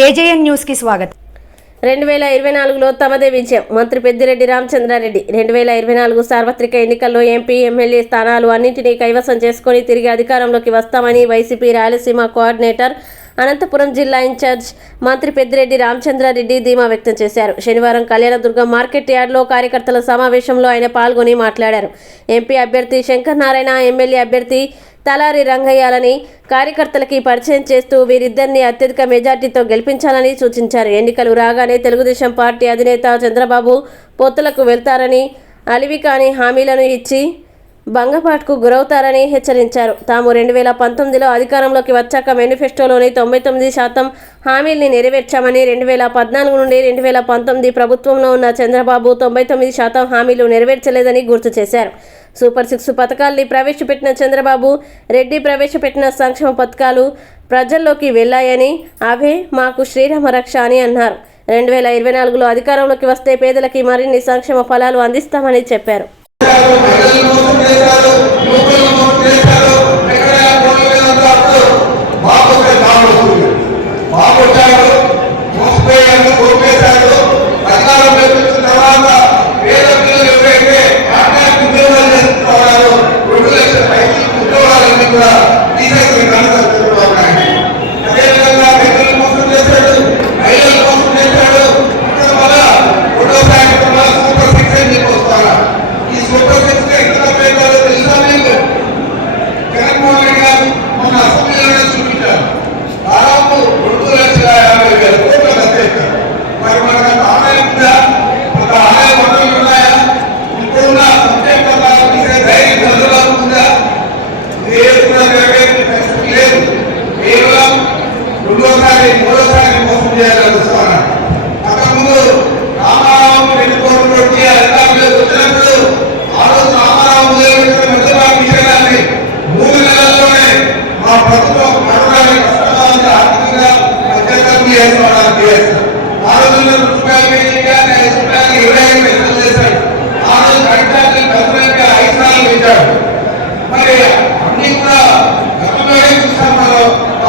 AJN న్యూస్కి స్వాగతం. రెండు వేల ఇరవై నాలుగులో తమదే విజయం. మంత్రి పెద్దిరెడ్డి రామచంద్రారెడ్డి రెండు వేల ఇరవై నాలుగు సార్వత్రిక ఎన్నికల్లో ఎంపీ ఎమ్మెల్యే స్థానాలు అన్నింటినీ కైవసం చేసుకొని తిరిగి అధికారంలోకి వస్తామని వైసీపీ రాయలసీమ కోఆర్డినేటర్ అనంతపురం జిల్లా ఇన్ఛార్జ్ మంత్రి పెద్దిరెడ్డి రామచంద్రారెడ్డి ధీమా వ్యక్తం చేశారు. శనివారం కళ్యాణదుర్గం మార్కెట్ యార్డ్లో కార్యకర్తల సమావేశంలో ఆయన పాల్గొని మాట్లాడారు. ఎంపీ అభ్యర్థి శంకర్ నారాయణ ఎమ్మెల్యే అభ్యర్థి తలారి రంగయ్యాలని కార్యకర్తలకి పరిచయం చేస్తూ వీరిద్దరిని అత్యధిక మెజార్టీతో గెలిపించాలని సూచించారు. ఎన్నికలు రాగానే తెలుగుదేశం పార్టీ అధినేత చంద్రబాబు పొత్తులకు వెళ్తారని అలివి కాని హామీలను ఇచ్చి భంగపాటుకు గురవుతారని హెచ్చరించారు. తాము రెండు వేల పంతొమ్మిదిలో అధికారంలోకి వచ్చాక మేనిఫెస్టోలోని తొంభై తొమ్మిది శాతం హామీల్ని నెరవేర్చామని రెండు వేల పద్నాలుగు నుండి రెండు వేల పంతొమ్మిది ప్రభుత్వంలో ఉన్న చంద్రబాబు తొంభై తొమ్మిది శాతం హామీలు నెరవేర్చలేదని గుర్తు చేశారు. సూపర్ సిక్స్ పథకాల్ని ప్రవేశపెట్టిన చంద్రబాబు రెడ్డి ప్రవేశపెట్టిన సంక్షేమ పథకాలు ప్రజల్లోకి వెళ్ళాయని అవే మాకు శ్రీరామ రక్ష అని అన్నారు. రెండు వేల ఇరవై నాలుగులో అధికారంలోకి వస్తే పేదలకి మరిన్ని సంక్షేమ ఫలాలు అందిస్తామని చెప్పారు. చేశారు బాబు వచ్చాడు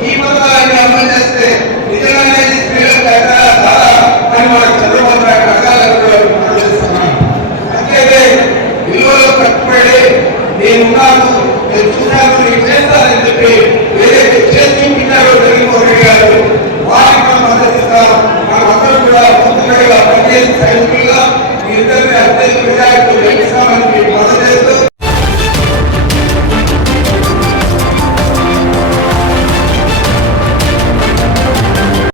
ఈ పథకాన్ని అమలు చేస్తే నిజంగానే స్త్రీలకు ఎక్కడా కాదా అని మనం చంద్రబాబు నాయుడు అడగాలని అమలు చేస్తున్నాం అంతేతే విలువలో కట్టుబడి నేనున్నాను చెప్పి వేరే చేసి చూపించారు జగన్మోహన్ రెడ్డి గారు. వారికి మనం మద్దతిస్తాం మనం అందరూ కూడా ముందుగా పనిచేసి సైనికులుగా మీ ఇద్దరిని అత్యంత ప్రజాకు వెళ్తామని